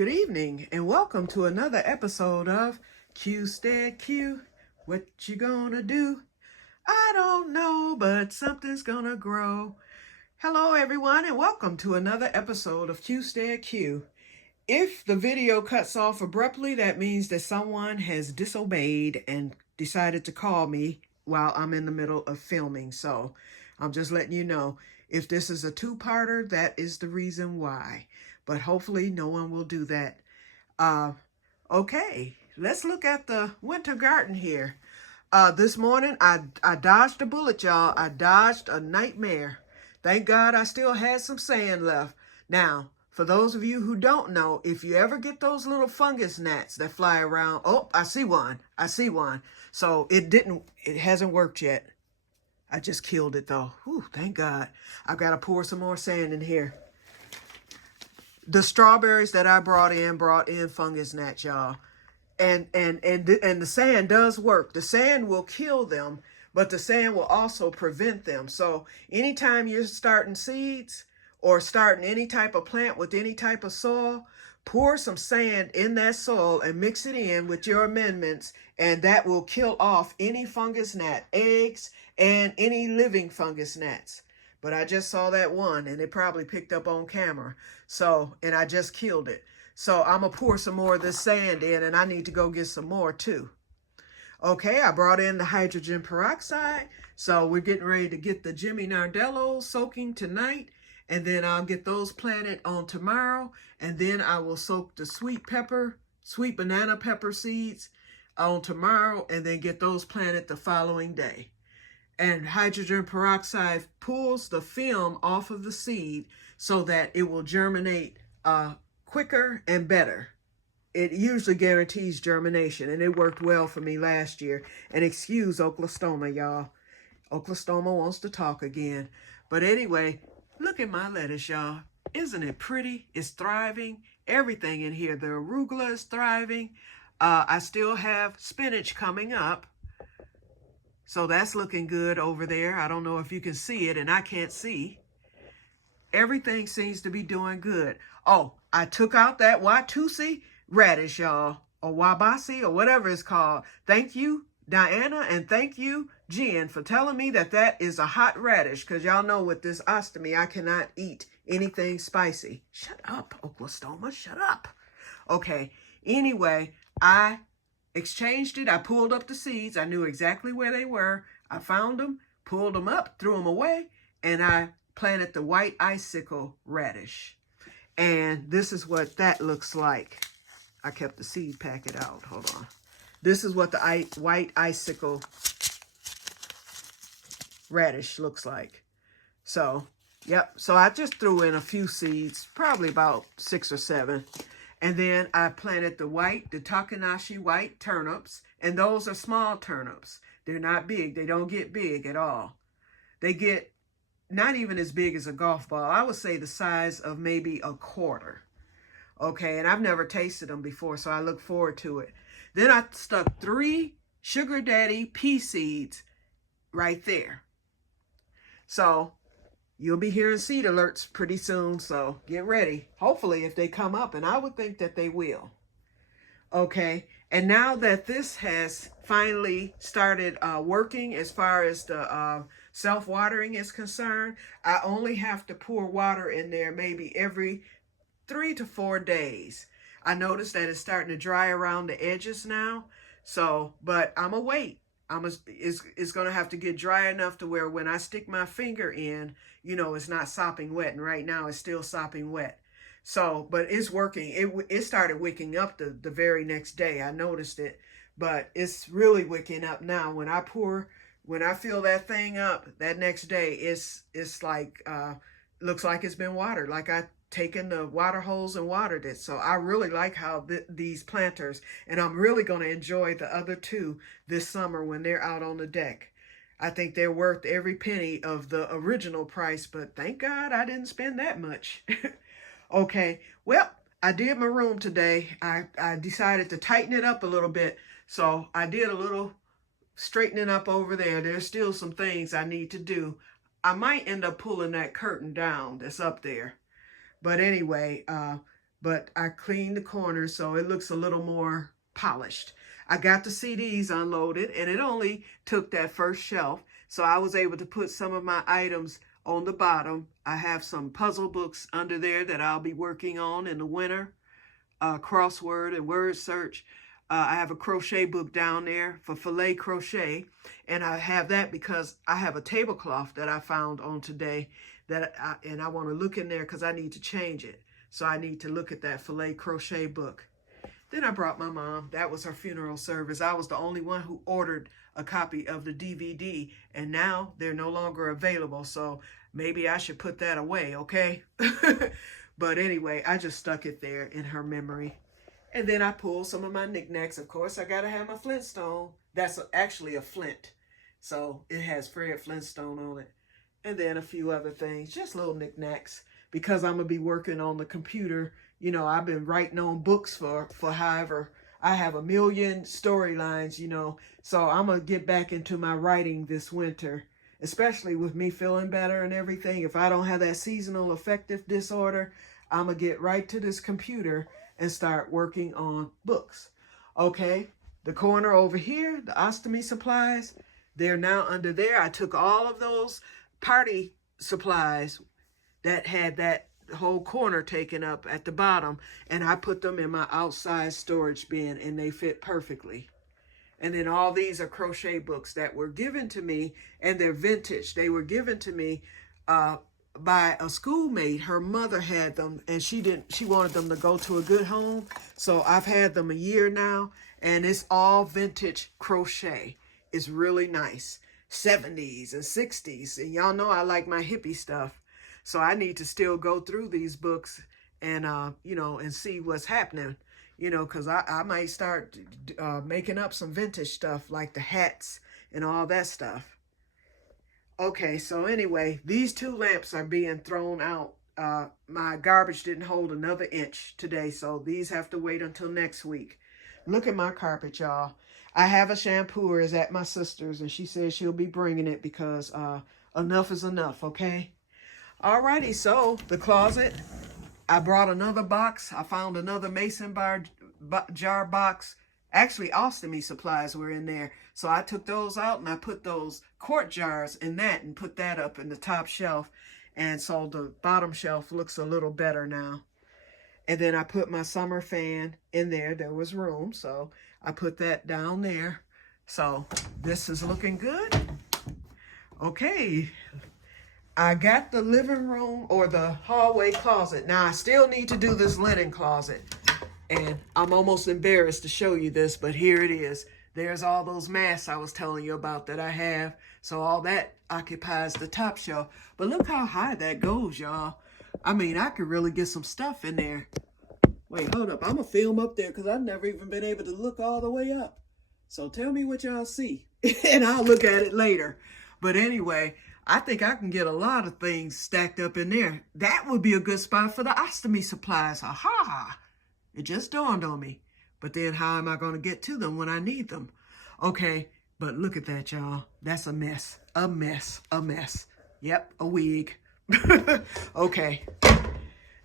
Good evening and welcome to another episode of Que-stead-Que. What you gonna do? I don't know, but something's gonna grow. Hello everyone and welcome to another episode of Que-stead-Que. If the video cuts off abruptly, that means that someone has disobeyed and decided to call me while I'm in the middle of filming. So I'm just letting you know, if this is a two-parter, that is the reason why. But hopefully no one will do that. Okay, let's look at the winter garden here. This morning, I dodged a bullet, y'all. I dodged a nightmare. Thank God I still had some sand left. Now, for those of you who don't know, if you ever get those little fungus gnats that fly around, oh, I see one. I see one. So it hasn't worked yet. I just killed it though. Whew, thank God. I've got to pour some more sand in here. The strawberries that I brought in fungus gnats, y'all. And the sand does work. The sand will kill them, but the sand will also prevent them. So anytime you're starting seeds or starting any type of plant with any type of soil, pour some sand in that soil and mix it in with your amendments, and that will kill off any fungus gnat eggs and any living fungus gnats. But I just saw that one and it probably picked up on camera. So, and I just killed it. So I'm going to pour some more of this sand in, and I need to go get some more too. Okay, I brought in the hydrogen peroxide. So we're getting ready to get the Jimmy Nardello soaking tonight. And then I'll get those planted on tomorrow. And then I will soak the sweet banana pepper seeds on tomorrow. And then get those planted the following day. And hydrogen peroxide pulls the film off of the seed so that it will germinate quicker and better. It usually guarantees germination, and it worked well for me last year. And excuse Oklahoma, y'all. Oklahoma wants to talk again. But anyway, look at my lettuce, y'all. Isn't it pretty? It's thriving. Everything in here. The arugula is thriving. I still have spinach coming up. So that's looking good over there. I don't know if you can see it, and I can't see. Everything seems to be doing good. Oh, I took out that Watusi radish, y'all, or Wabasi, or whatever it's called. Thank you, Diana, and thank you, Jen, for telling me that that is a hot radish, because y'all know with this ostomy, I cannot eat anything spicy. Shut up, Oklahoma, shut up. Okay, anyway, I exchanged it. I pulled up the seeds. I knew exactly where they were. I found them, pulled them up, threw them away, and I planted the white icicle radish. And this is what that looks like. I kept the seed packet out. Hold on. This is what the white icicle radish looks like. So, yep. So I just threw in a few seeds, probably about 6 or 7. And then I planted the Takanashi white turnips. And those are small turnips. They're not big. They don't get big at all. They get not even as big as a golf ball. I would say the size of maybe a quarter. Okay, and I've never tasted them before, so I look forward to it. Then I stuck 3 Sugar Daddy pea seeds right there. So you'll be hearing seed alerts pretty soon, so get ready. Hopefully, if they come up, and I would think that they will. Okay, and now that this has finally started working as far as the self-watering is concerned, I only have to pour water in there maybe every 3 to 4 days. I noticed that it's starting to dry around the edges now, so, but I'm gonna wait. It's going to have to get dry enough to where when I stick my finger in, you know, it's not sopping wet. And right now it's still sopping wet. So, but it's working. It started wicking up the very next day. I noticed it, but it's really wicking up now. When I fill that thing up that next day, it's like, looks like it's been watered. Like I taken the water hose and watered it. So I really like how these planters, and I'm really going to enjoy the other 2 this summer when they're out on the deck. I think they're worth every penny of the original price, but thank God I didn't spend that much. Okay, well, I did my room today. I decided to tighten it up a little bit. So I did a little straightening up over there. There's still some things I need to do. I might end up pulling that curtain down that's up there. But anyway, but I cleaned the corners so it looks a little more polished. I got the CDs unloaded, and it only took that first shelf. So I was able to put some of my items on the bottom. I have some puzzle books under there that I'll be working on in the winter, crossword and word search. I have a crochet book down there for filet crochet, and I have that because I have a tablecloth that I found on today and I want to look in there because I need to change it. So I need to look at that filet crochet book. Then I brought my mom. That was her funeral service. I was the only one who ordered a copy of the DVD, and now they're no longer available. So maybe I should put that away, okay? But anyway, I just stuck it there in her memory. And then I pulled some of my knickknacks. Of course, I got to have my Flintstone. That's actually a flint. So it has Fred Flintstone on it. And then a few other things, just little knickknacks. Because I'm going to be working on the computer. You know, I've been writing on books for however. I have a million storylines, you know. So I'm going to get back into my writing this winter. Especially with me feeling better and everything. If I don't have that seasonal affective disorder, I'm going to get right to this computer and start working on books. Okay, the corner over here, the ostomy supplies, they're now under there. I took all of those party supplies that had that whole corner taken up at the bottom, and I put them in my outside storage bin, and they fit perfectly. And then all these are crochet books that were given to me, and they're vintage. They were given to me by a schoolmate. Her mother had them, and she wanted them to go to a good home. So I've had them a year now, and it's all vintage crochet. It's really nice. 70s and 60s. And y'all know I like my hippie stuff. So I need to still go through these books and, you know, and see what's happening. You know, because I might start making up some vintage stuff like the hats and all that stuff. Okay, so anyway, these two lamps are being thrown out. My garbage didn't hold another inch today, so these have to wait until next week. Look at my carpet, y'all. I have a shampooer is at my sister's, and she says she'll be bringing it because enough is enough, okay? Alrighty, so the closet. I brought another box. I found another mason jar box. Actually, ostomy supplies were in there. So I took those out and I put those quart jars in that and put that up in the top shelf. And so the bottom shelf looks a little better now. And then I put my summer fan in there. There was room. So I put that down there. So this is looking good. Okay. I got the living room or the hallway closet. Now, I still need to do this linen closet. And I'm almost embarrassed to show you this, but here it is. There's all those masks I was telling you about that I have. So all that occupies the top shelf. But look how high that goes, y'all. I mean, I could really get some stuff in there. Wait, hold up. I'm going to film up there because I've never even been able to look all the way up. So tell me what y'all see. And I'll look at it later. But anyway, I think I can get a lot of things stacked up in there. That would be a good spot for the ostomy supplies. Aha! It just dawned on me. But then how am I going to get to them when I need them? Okay, but look at that, y'all. That's a mess. A mess. A mess. Yep, a wig. Okay.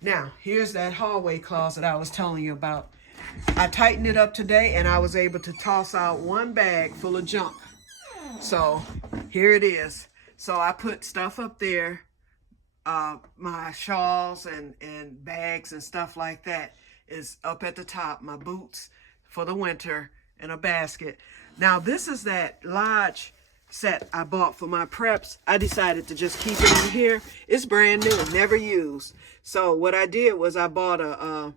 Now, here's that hallway closet I was telling you about. I tightened it up today, and I was able to toss out one bag full of junk. So, here it is. So, I put stuff up there, my shawls and bags and stuff like that is up at the top. My boots for the winter and a basket. Now, this is that large set I bought for my preps. I decided to just keep it in here. It's brand new, never used. So, what I did was I bought a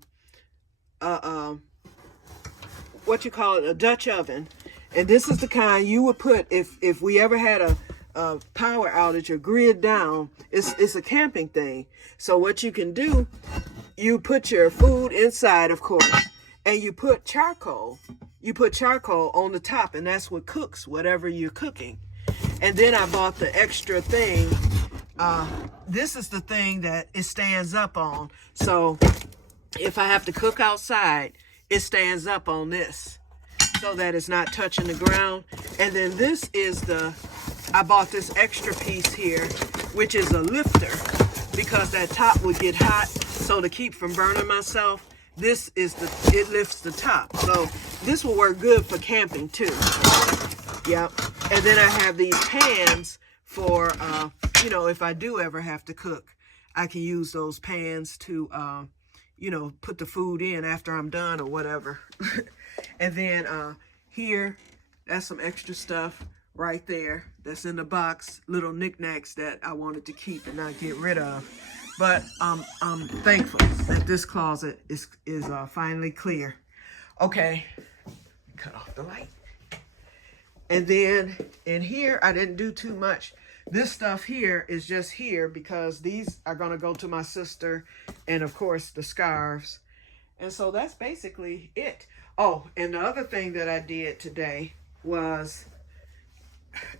what you call it, a Dutch oven. And this is the kind you would put if we ever had a power outage or grid down. It's a camping thing. So what you can do, you put your food inside, of course, and you put charcoal. You put charcoal on the top, and that's what cooks whatever you're cooking. And then I bought the extra thing. This is the thing that it stands up on. So if I have to cook outside, it stands up on this so that it's not touching the ground. And then this is I bought this extra piece here, which is a lifter, because that top would get hot. So to keep from burning myself, it lifts the top. So this will work good for camping too. Yep. And then I have these pans for, you know, if I do ever have to cook, I can use those pans to, you know, put the food in after I'm done or whatever. And then here, that's some extra stuff right there that's in the box, little knickknacks that I wanted to keep and not get rid of. But I'm thankful that this closet is finally clear. Okay, cut off the light. And then in here, I didn't do too much. This stuff here is just here because these are going to go to my sister and, of course, the scarves. And so that's basically it. Oh, and the other thing that I did today was,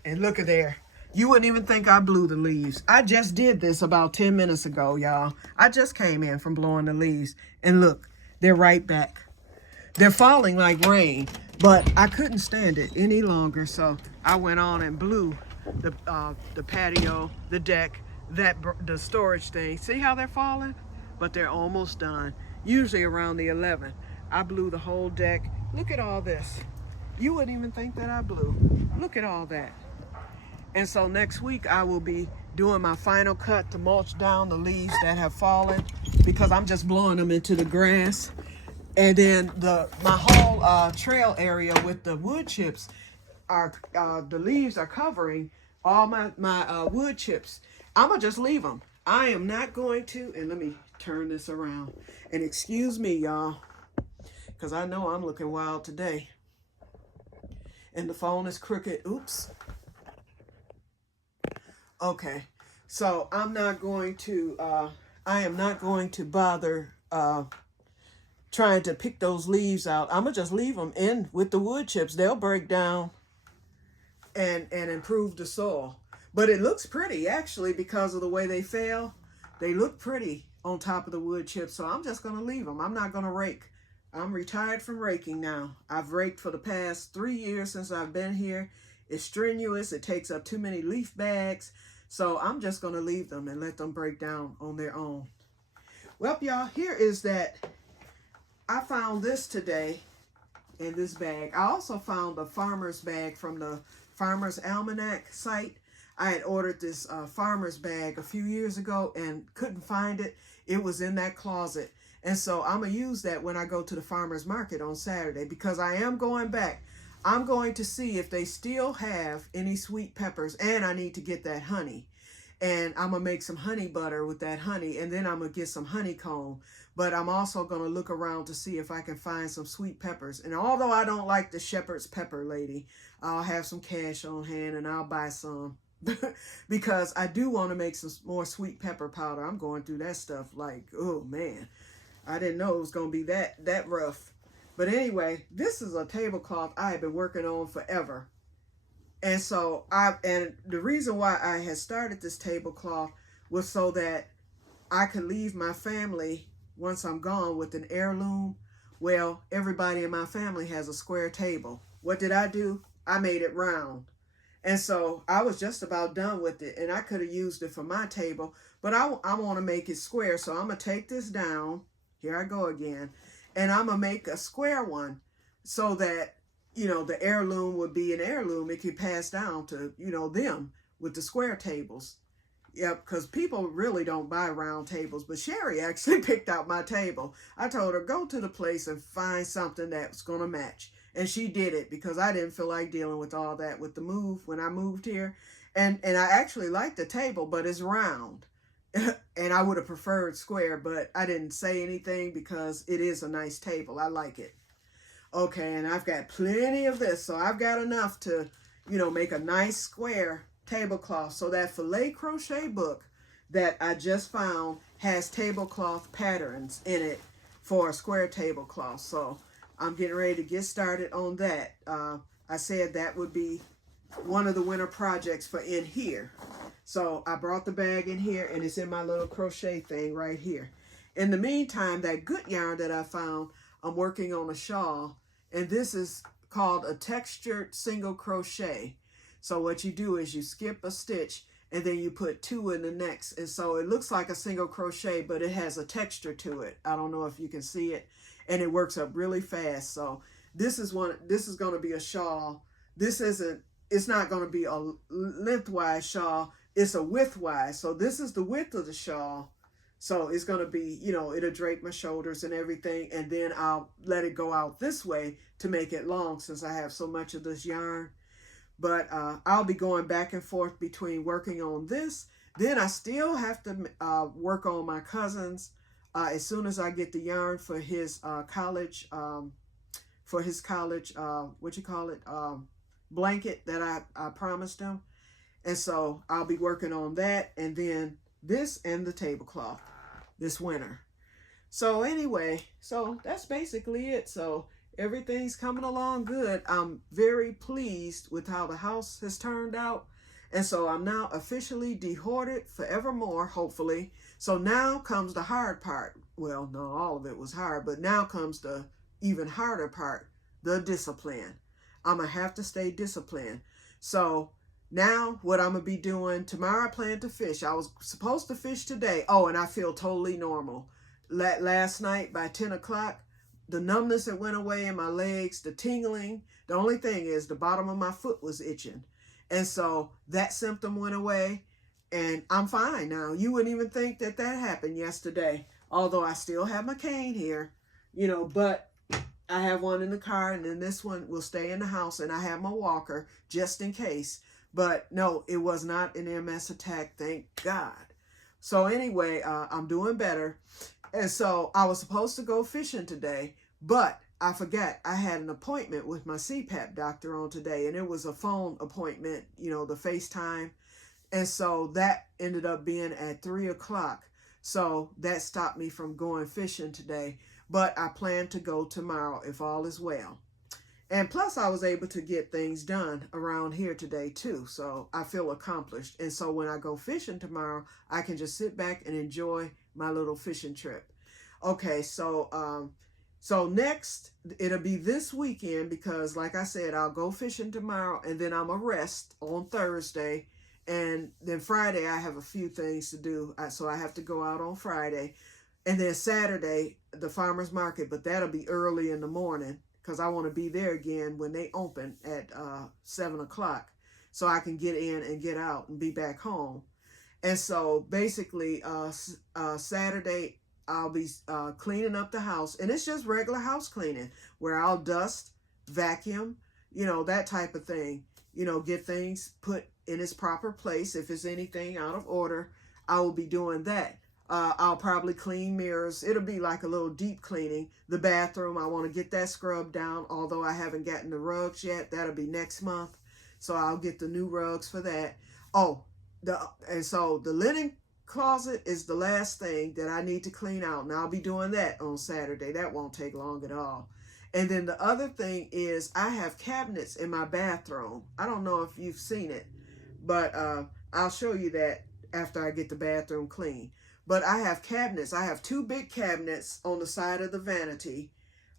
and look at there. You wouldn't even think I blew the leaves. I just did this about 10 minutes ago, y'all. I just came in from blowing the leaves. And look, they're right back. They're falling like rain, but I couldn't stand it any longer. So I went on and blew the patio, the deck, the storage thing. See how they're falling? But they're almost done. Usually around the 11th. I blew the whole deck. Look at all this. You wouldn't even think that I blew. Look at all that. And so next week I will be doing my final cut to mulch down the leaves that have fallen because I'm just blowing them into the grass. And then my whole trail area with the wood chips the leaves are covering all my wood chips. I'm gonna just leave them. I am not going to, and let me turn this around. And excuse me, y'all, because I know I'm looking wild today. And the phone is crooked. Oops. Okay, so I am not going to bother trying to pick those leaves out. I'm gonna just leave them in with the wood chips. They'll break down and improve the soil. But it looks pretty actually because of the way they fell. They look pretty on top of the wood chips, so I'm just gonna leave them. I'm not gonna rake. I'm retired from raking now. I've raked for the past 3 years since I've been here. It's strenuous. It takes up too many leaf bags. So I'm just going to leave them and let them break down on their own. Well, y'all, here is that. I found this today in this bag. I also found a farmer's bag from the Farmer's Almanac site. I had ordered this farmer's bag a few years ago and couldn't find it. It was in that closet. And so I'm going to use that when I go to the farmer's market on Saturday because I am going back. I'm going to see if they still have any sweet peppers, and I need to get that honey. And I'm going to make some honey butter with that honey, and then I'm going to get some honeycomb. But I'm also going to look around to see if I can find some sweet peppers. And although I don't like the shepherd's pepper lady, I'll have some cash on hand and I'll buy some. Because I do want to make some more sweet pepper powder. I'm going through that stuff like, oh man, I didn't know it was going to be that rough. But anyway, this is a tablecloth I have been working on forever. And so the reason why I had started this tablecloth was so that I could leave my family once I'm gone with an heirloom. Well, everybody in my family has a square table. What did I do? I made it round. And so I was just about done with it, and I could have used it for my table, but I want to make it square. So I'm going to take this down. Here I go again. And I'm going to make a square one so that, you know, the heirloom would be an heirloom. It could pass down to, you know, them with the square tables. Yep, because people really don't buy round tables. But Sherry actually picked out my table. I told her, go to the place and find something that's going to match. And she did it because I didn't feel like dealing with all that with the move when I moved here. And I actually like the table, but it's round. And I would have preferred square, but I didn't say anything because it is a nice table. I like it. Okay, and I've got plenty of this, so I've got enough to, you know, make a nice square tablecloth. So that filet crochet book that I just found has tablecloth patterns in it for a square tablecloth. So I'm getting ready to get started on that. I said that would be one of the winter projects for in here. So I brought the bag in here, and it's in my little crochet thing right here. In the meantime, that good yarn that I found, I'm working on a shawl, and this is called a textured single crochet. So what you do is you skip a stitch, and then you put 2 in the next. And so it looks like a single crochet, but it has a texture to it. I don't know if you can see it. And it works up really fast. So this is going to be a shawl. It's not going to be a lengthwise shawl. It's a widthwise. So this is the width of the shawl. So it's going to be, it'll drape my shoulders and everything. And then I'll let it go out this way to make it long since I have so much of this yarn. But I'll be going back and forth between working on this. Then I still have to work on my cousin's as soon as I get the yarn for his college, blanket that I promised him. And so I'll be working on that. And then this and the tablecloth this winter. So anyway, so that's basically it. So everything's coming along good. I'm very pleased with how the house has turned out. And so I'm now officially dehoarded forevermore, hopefully. So now comes the hard part. Well, no, all of it was hard, but now comes the even harder part, the discipline. I'm going to have to stay disciplined. So now what I'm going to be doing, tomorrow I plan to fish. I was supposed to fish today. Oh, and I feel totally normal. Last night by 10 o'clock, the numbness that went away in my legs, the tingling. The only thing is the bottom of my foot was itching. And so that symptom went away and I'm fine now. You wouldn't even think that happened yesterday. Although I still have my cane here, but I have one in the car and then this one will stay in the house and I have my walker just in case. But no, it was not an MS attack, thank God. So anyway, I'm doing better. And so I was supposed to go fishing today, but I forgot I had an appointment with my CPAP doctor on today, and it was a phone appointment, the FaceTime. And so that ended up being at 3 o'clock. So that stopped me from going fishing today, but I plan to go tomorrow if all is well. And plus I was able to get things done around here today too. So I feel accomplished. And so when I go fishing tomorrow, I can just sit back and enjoy my little fishing trip. Okay, so next it'll be this weekend because like I said, I'll go fishing tomorrow and then I'm gonna rest on Thursday. And then Friday I have a few things to do. So I have to go out on Friday. And then Saturday, the farmer's market, but that'll be early in the morning because I want to be there again when they open at 7 o'clock so I can get in and get out and be back home. And so basically Saturday, I'll be cleaning up the house. And it's just regular house cleaning where I'll dust, vacuum, that type of thing. Get things put in its proper place. If it's anything out of order, I will be doing that. I'll probably clean mirrors. It'll be like a little deep cleaning. The bathroom, I want to get that scrubbed down, although I haven't gotten the rugs yet. That'll be next month. So I'll get the new rugs for that. Oh, and so the linen closet is the last thing that I need to clean out. And I'll be doing that on Saturday. That won't take long at all. And then the other thing is I have cabinets in my bathroom. I don't know if you've seen it, but I'll show you that after I get the bathroom clean. But I have cabinets. I have 2 big cabinets on the side of the vanity.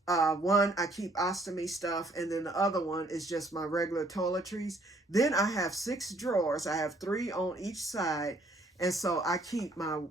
One, I keep ostomy stuff, and then the other one is just my regular toiletries. Then I have 6 drawers. I have 3 on each side. And so I keep my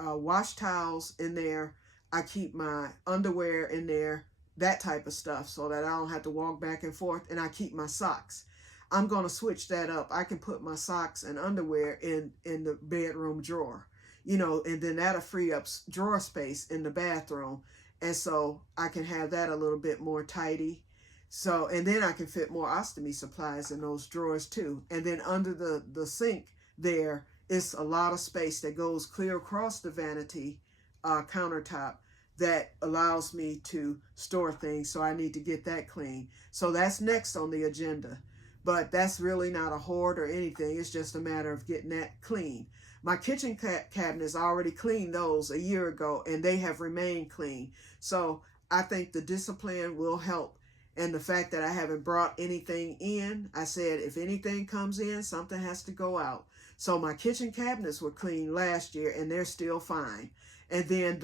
wash towels in there. I keep my underwear in there, that type of stuff, so that I don't have to walk back and forth. And I keep my socks. I'm going to switch that up. I can put my socks and underwear in the bedroom drawer. And then that'll free up drawer space in the bathroom. And so I can have that a little bit more tidy. So, and then I can fit more ostomy supplies in those drawers too. And then under the sink there is a lot of space that goes clear across the vanity countertop that allows me to store things. So I need to get that clean. So that's next on the agenda. But that's really not a hoard or anything. It's just a matter of getting that clean. My kitchen cabinets, I already cleaned those a year ago, and they have remained clean. So I think the discipline will help. And the fact that I haven't brought anything in, I said, if anything comes in, something has to go out. So my kitchen cabinets were clean last year, and they're still fine. And then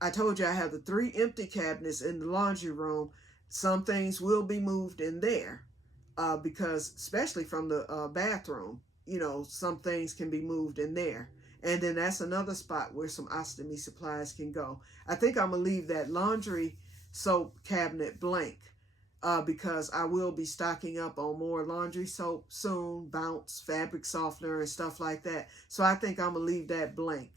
I told you I have the 3 empty cabinets in the laundry room. Some things will be moved in there because, especially from the bathroom. you know, some things can be moved in there. And then that's another spot where some ostomy supplies can go. I think I'm going to leave that laundry soap cabinet blank because I will be stocking up on more laundry soap soon, Bounce, fabric softener, and stuff like that. So I think I'm going to leave that blank.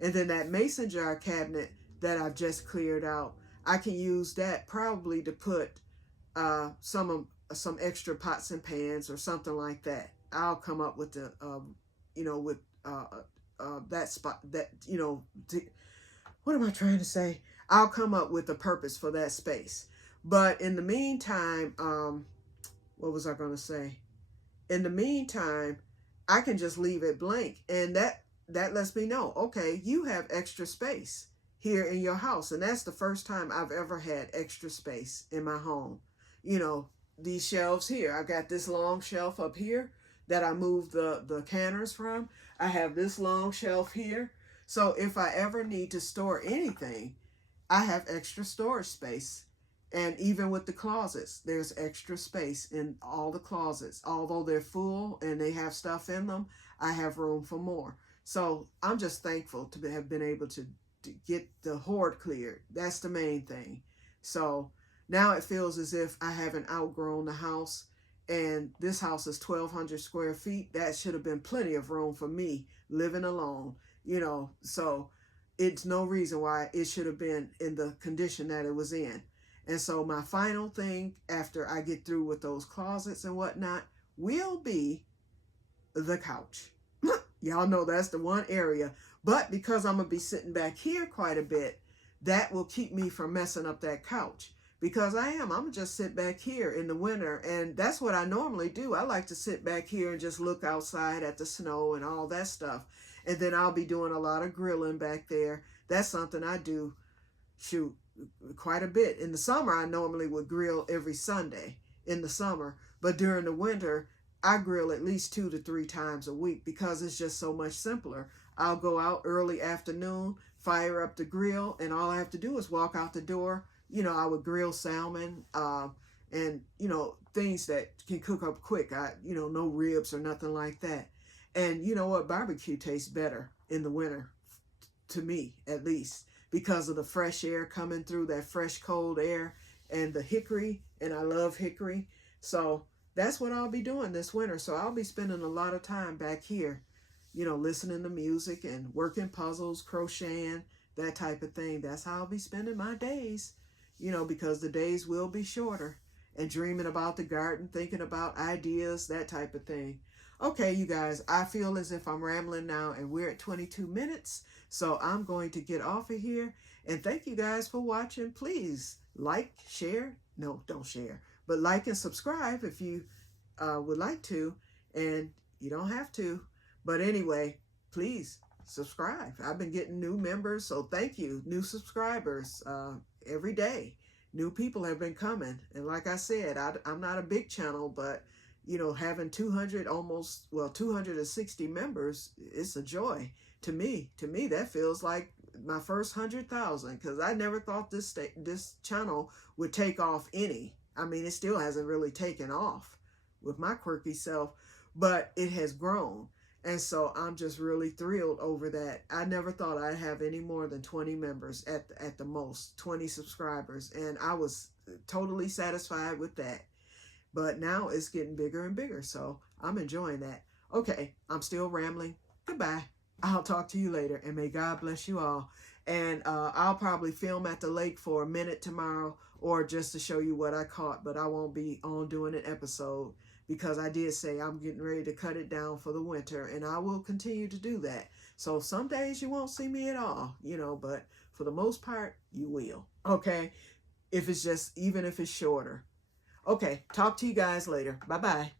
And then that mason jar cabinet that I've just cleared out, I can use that probably to put some extra pots and pans or something like that. I'll come up with the, you know, with that spot, that, you know, what am I trying to say? I'll come up with a purpose for that space. But in the meantime, what was I going to say? In the meantime, I can just leave it blank. And that lets me know, okay, you have extra space here in your house. And that's the first time I've ever had extra space in my home. You know, these shelves here. I got this long shelf up here that I moved the canners from. I have this long shelf here. So if I ever need to store anything, I have extra storage space. And even with the closets, there's extra space in all the closets. Although they're full and they have stuff in them, I have room for more. So I'm just thankful to have been able to get the hoard cleared. That's the main thing. So now it feels as if I haven't outgrown the house. And this house is 1,200 square feet. That should have been plenty of room for me living alone, you know. So it's no reason why it should have been in the condition that it was in. And so my final thing after I get through with those closets and whatnot will be the couch. Y'all know that's the one area. But because I'm going to be sitting back here quite a bit, that will keep me from messing up that couch. Because I'm going to just sit back here in the winter. And that's what I normally do. I like to sit back here and just look outside at the snow and all that stuff. And then I'll be doing a lot of grilling back there. That's something I do, shoot, quite a bit. In the summer, I normally would grill every Sunday in the summer. But during the winter, I grill at least 2 to 3 times a week because it's just so much simpler. I'll go out early afternoon, fire up the grill, and all I have to do is walk out the door. You know, I would grill salmon and, you know, things that can cook up quick. You know, no ribs or nothing like that. And you know what? Barbecue tastes better in the winter, to me at least, because of the fresh air coming through, that fresh cold air and the hickory. And I love hickory. So that's what I'll be doing this winter. So I'll be spending a lot of time back here, you know, listening to music and working puzzles, crocheting, that type of thing. That's how I'll be spending my days, you know, because the days will be shorter, and dreaming about the garden, thinking about ideas, that type of thing. Okay, you guys, I feel as if I'm rambling now, and we're at 22 minutes. So I'm going to get off of here. And thank you guys for watching. Please like, share. No, don't share. But like and subscribe if you would like to. And you don't have to. But anyway, please subscribe. I've been getting new members. So thank you. New subscribers every day. New people have been coming. And like I said, I'm not a big channel, but you know, having 260 members, it's a joy to me. To me, that feels like my first 100,000, because I never thought this channel would take off any. I mean, it still hasn't really taken off with my quirky self, but it has grown. And so I'm just really thrilled over that. I never thought I'd have any more than 20 members at the most, 20 subscribers. And I was totally satisfied with that. But now it's getting bigger and bigger, so I'm enjoying that. Okay, I'm still rambling. Goodbye. I'll talk to you later, and may God bless you all. And I'll probably film at the lake for a minute tomorrow, or just to show you what I caught, but I won't be on doing an episode because I did say I'm getting ready to cut it down for the winter, and I will continue to do that. So some days you won't see me at all, you know, but for the most part, you will. Okay, if it's just, even if it's shorter. Okay, talk to you guys later. Bye-bye.